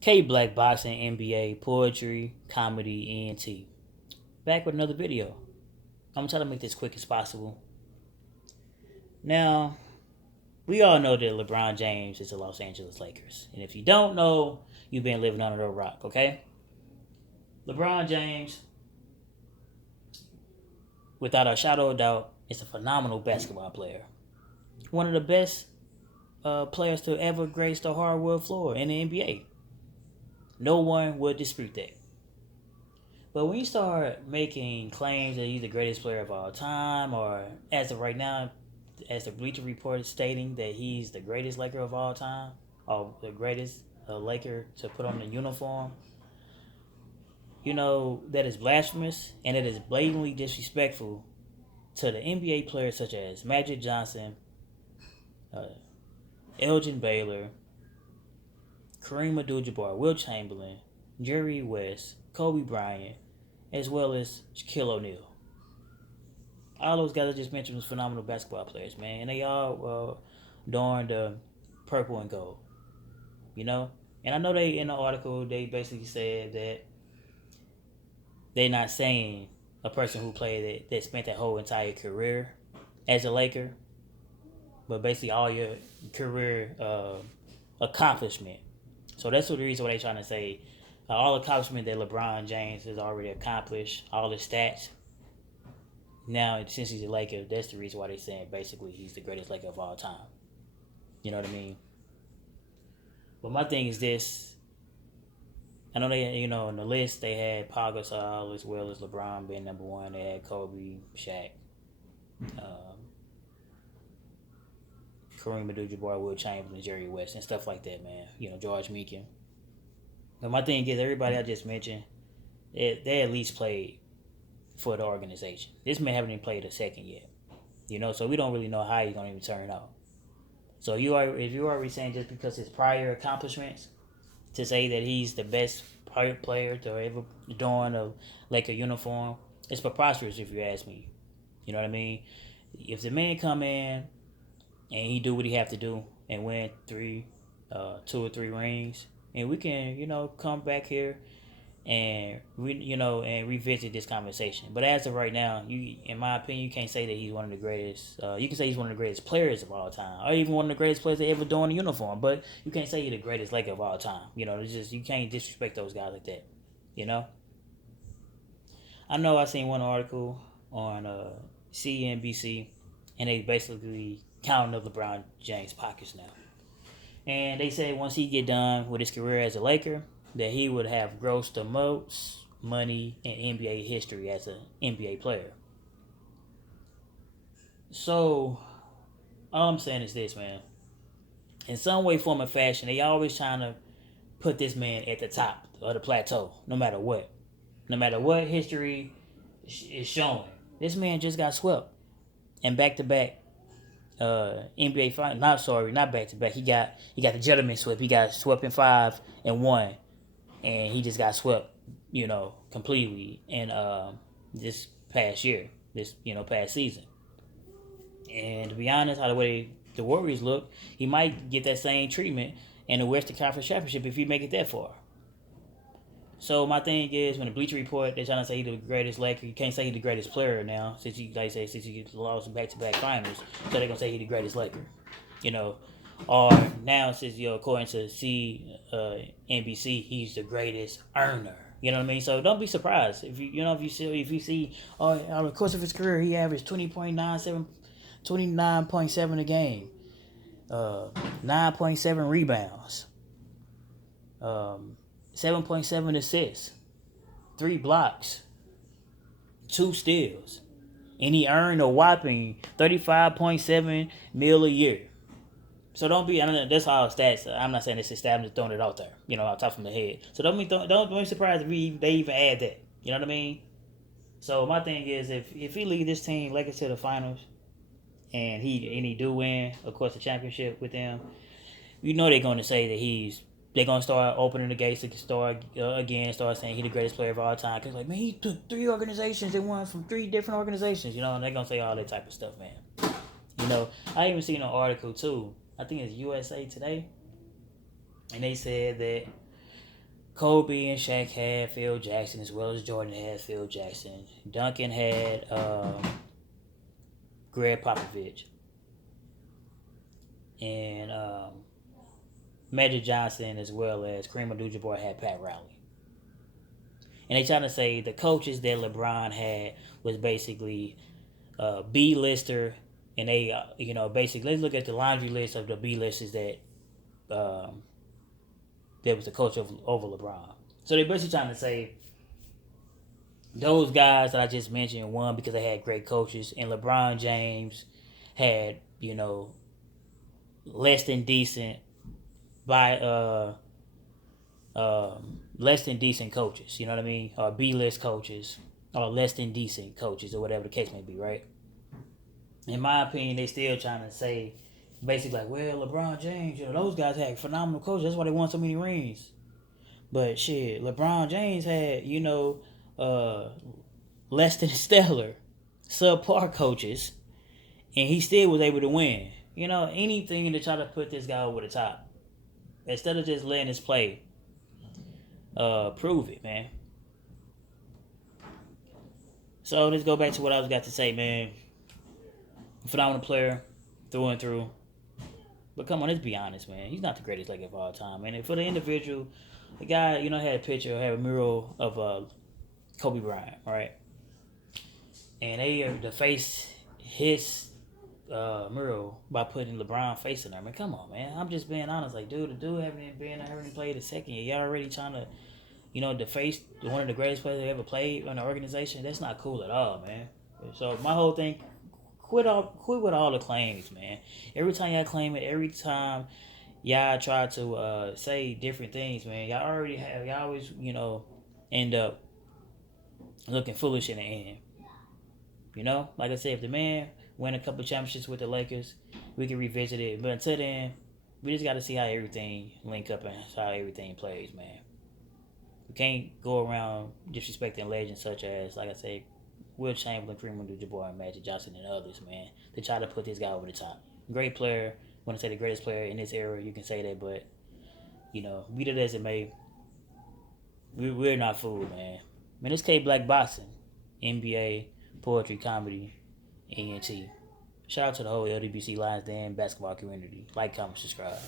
K Black Boxing, NBA, Poetry, Comedy, ENT. Back with another video. I'm trying to make this quick as possible. Now, we all know that LeBron James is the Los Angeles Lakers. And if you don't know, you've been living under a rock, okay? LeBron James, without a shadow of doubt, is a phenomenal basketball player. One of the best players to ever grace the hardwood floor in the NBA. No one would dispute that. But when you start making claims that he's the greatest player of all time, or as of right now, as the Bleacher Report is stating that he's the greatest Laker of all time, or the greatest Laker to put on the uniform, you know that is blasphemous and it is blatantly disrespectful to the NBA players such as Magic Johnson, uh, Elgin Baylor, Kareem Abdul-Jabbar, Will Chamberlain, Jerry West, Kobe Bryant, as well as Shaquille O'Neal. All those guys I just mentioned was phenomenal basketball players, man, and they all darned purple and gold, you know. And I know they in the article they basically said that they're not saying a person who played it that spent that whole entire career as a Laker, but basically all your career accomplishment. So that's what the reason why they're trying to say all accomplishment that LeBron James has already accomplished, all his stats. Now, since he's a Laker, that's the reason why they're saying basically he's the greatest Laker of all time. You know what I mean? But my thing is this. I know they, you know, in the list they had Paul Gasol as well as LeBron being number one. They had Kobe, Shaq, Kareem Abdul-Jabbar, Will Chamberlain, Jerry West, and stuff like that, man. You know, George Meekin. But my thing is, everybody I just mentioned, they at least played for the organization. This man haven't even played a second yet. You know, so we don't really know how he's gonna even turn out. So if you already saying just because his prior accomplishments to say that he's the best player to ever don a Laker uniform, it's preposterous if you ask me. You know what I mean? If the man come in and he do what he have to do and win 2 or 3 rings, and we can, you know, come back here and revisit this conversation. But as of right now, in my opinion, you can't say that he's one of the greatest. You can say he's one of the greatest players of all time, or even one of the greatest players that ever don a uniform. But you can't say he's the greatest Laker of all time. You know, it's just you can't disrespect those guys like that. You know. I know I seen one article on CNBC, and they basically counting up LeBron James' pockets now. And they say once he get done with his career as a Laker, that he would have grossed the most money in NBA history as an NBA player. So, all I'm saying is this, man. In some way, form, or fashion, they always trying to put this man at the top of the plateau, no matter what. No matter what history is showing. This man just got swept. And back-to-back NBA final. Not back to back. He got the gentleman sweep. He got swept in 5 and 1, and he just got swept, you know, completely in this past year, this past season. And to be honest, how the way the Warriors look, he might get that same treatment in the Western Conference Championship if he make it that far. So my thing is, when the Bleacher Report they're trying to say he's the greatest Laker, you can't say he's the greatest player now since he lost back-to-back finals. So they're gonna say he's the greatest Laker, you know. Or now since according to NBC, he's the greatest earner. You know what I mean? So don't be surprised if you see over the course of his career he averaged 29.7 a game, 9.7 rebounds. 7.7 assists, 3 blocks, 2 steals, and he earned a whopping $35.7 million a year. So don't be. I don't know, that's all stats. I'm not saying this is stat. I'm just throwing it out there, off top of my head. So don't be surprised if they even add that. You know what I mean? So my thing is, if he lead this team Lakers to the finals, and he do win, of course, the championship with them, they're going to say that they're going to start opening the gates to start saying he's the greatest player of all time. Because, man, he took 3 organizations and won from 3 different organizations, and they're going to say all that type of stuff, man. I even seen an article, too. I think it's USA Today. And they said that Kobe and Shaq had Phil Jackson as well as Jordan had Phil Jackson. Duncan had Greg Popovich. And Magic Johnson as well as Kareem Abdul-Jabbar had Pat Riley. And they trying to say the coaches that LeBron had was basically B-lister, and they, basically, let's look at the laundry list of the B-listers that was the coach over LeBron. So they're basically trying to say those guys that I just mentioned won because they had great coaches, and LeBron James had, less than decent by less than decent coaches. You know what I mean? Or B-list coaches, or less than decent coaches, or whatever the case may be, right? In my opinion, they still trying to say, basically, like, well, LeBron James, those guys had phenomenal coaches. That's why they won so many rings. But shit, LeBron James had, less than stellar, subpar coaches, and he still was able to win. Anything to try to put this guy over the top. Instead of just letting us play, prove it, man. So let's go back to what I was got to say, man. Phenomenal player, through and through. But come on, let's be honest, man. He's not the greatest Laker of all time, man. And for the individual, the guy, had a picture, had a mural of Kobe Bryant, right? And they defaced his mural by putting LeBron face in there. I mean, come on, man. I'm just being honest. Like, dude, the dude haven't played a second yet. Y'all already trying to, deface one of the greatest players that ever played in the organization. That's not cool at all, man. So my whole thing, quit with all the claims, man. Every time y'all claim it, every time y'all try to say different things, man, y'all always, end up looking foolish in the end. Like I said, if the man win a couple championships with the Lakers, we can revisit it. But until then, we just got to see how everything link up and how everything plays, man. We can't go around disrespecting legends such as, like I said, Will Chamberlain, Kareem Abdul-Jabbar, and Magic Johnson, and others, man, to try to put this guy over the top. Great player. Want to say the greatest player in this era, you can say that, but, be that as it may, we're not fooled, man. Man, it's K Black Boxing, NBA, poetry, comedy, ENT. Shout out to the whole LDBC Lions Den basketball community. Like, comment, subscribe.